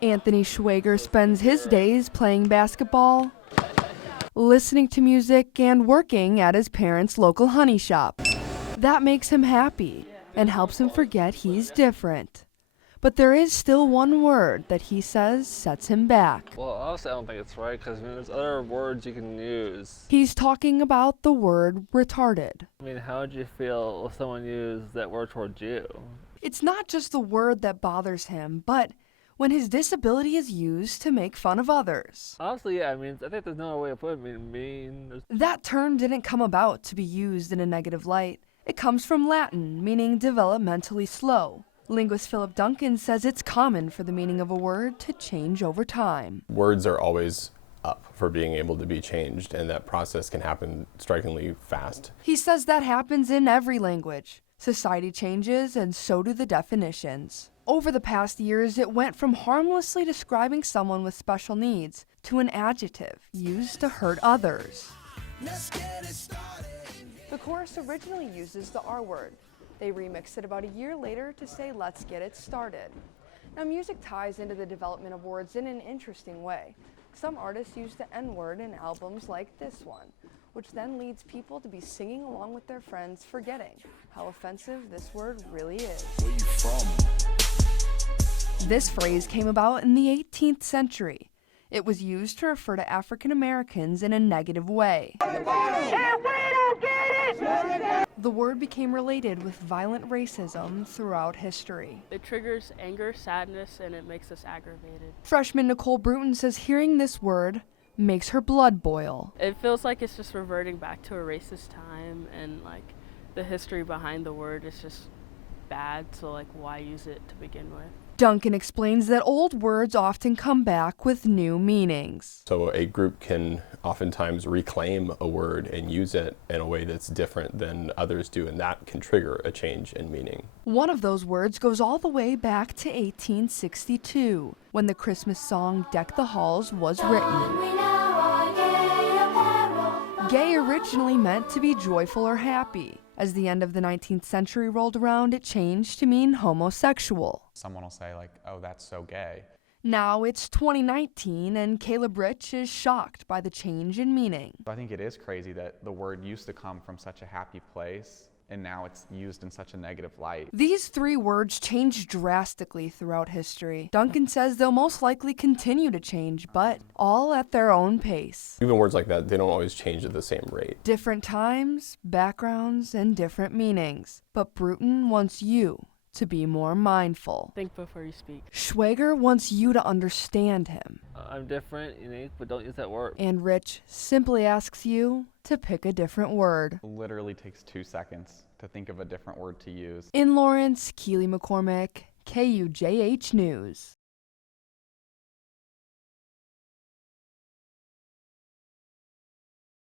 Anthony Schwager spends his days playing basketball, listening to music, and working at his parents' local honey shop. That makes him happy and helps him forget he's different. But there is still one word that he says sets him back. Well, obviously I don't think it's right because there's other words you can use. He's talking about the word retarded. I mean, how would you feel if someone used that word towards you? It's not just the word that bothers him, but when his disability is used to make fun of others. Honestly, yeah, I mean, I think there's no other way to put it. That term didn't come about to be used in a negative light. It comes from Latin, meaning developmentally slow. Linguist Philip Duncan says it's common for the meaning of a word to change over time. Words are always up for being able to be changed, and that process can happen strikingly fast. He says that happens in every language. Society changes, and so do the definitions. Over the past years, it went from harmlessly describing someone with special needs to an adjective used to hurt others. The chorus originally uses the R word. They remixed it about a year later to say, "Let's get it started." Now, music ties into the development of words in an interesting way. Some artists use the N word in albums like this one, which then leads people to be singing along with their friends, forgetting how offensive this word really is. Where you from? This phrase came about in the 18th century. It was used to refer to African Americans in a negative way. The word became related with violent racism throughout history. It triggers anger, sadness, and it makes us aggravated. Freshman Nicole Bruton says hearing this word makes her blood boil. It feels like it's just reverting back to a racist time, and like the history behind the word is just bad, so like why use it to begin with? Duncan explains that old words often come back with new meanings. So a group can oftentimes reclaim a word and use it in a way that's different than others do, and that can trigger a change in meaning. One of those words goes all the way back to 1862, when the Christmas song "Deck the Halls" was written. Gay originally meant to be joyful or happy. As the end of the 19th century rolled around, it changed to mean homosexual. Someone will say like, "Oh, that's so gay." Now it's 2019 and Caleb Rich is shocked by the change in meaning. I think it is crazy that the word used to come from such a happy place and now it's used in such a negative light. These three words changed drastically throughout history. Duncan says they'll most likely continue to change, but all at their own pace. Even words like that, they don't always change at the same rate. Different times, backgrounds, and different meanings. But Bruton wants you to be more mindful. Think before you speak. Schwager wants you to understand him. I'm different, unique, but don't use that word. And Rich simply asks you to pick a different word. It literally takes 2 seconds to think of a different word to use. In Lawrence, Keely McCormick, KUJH News.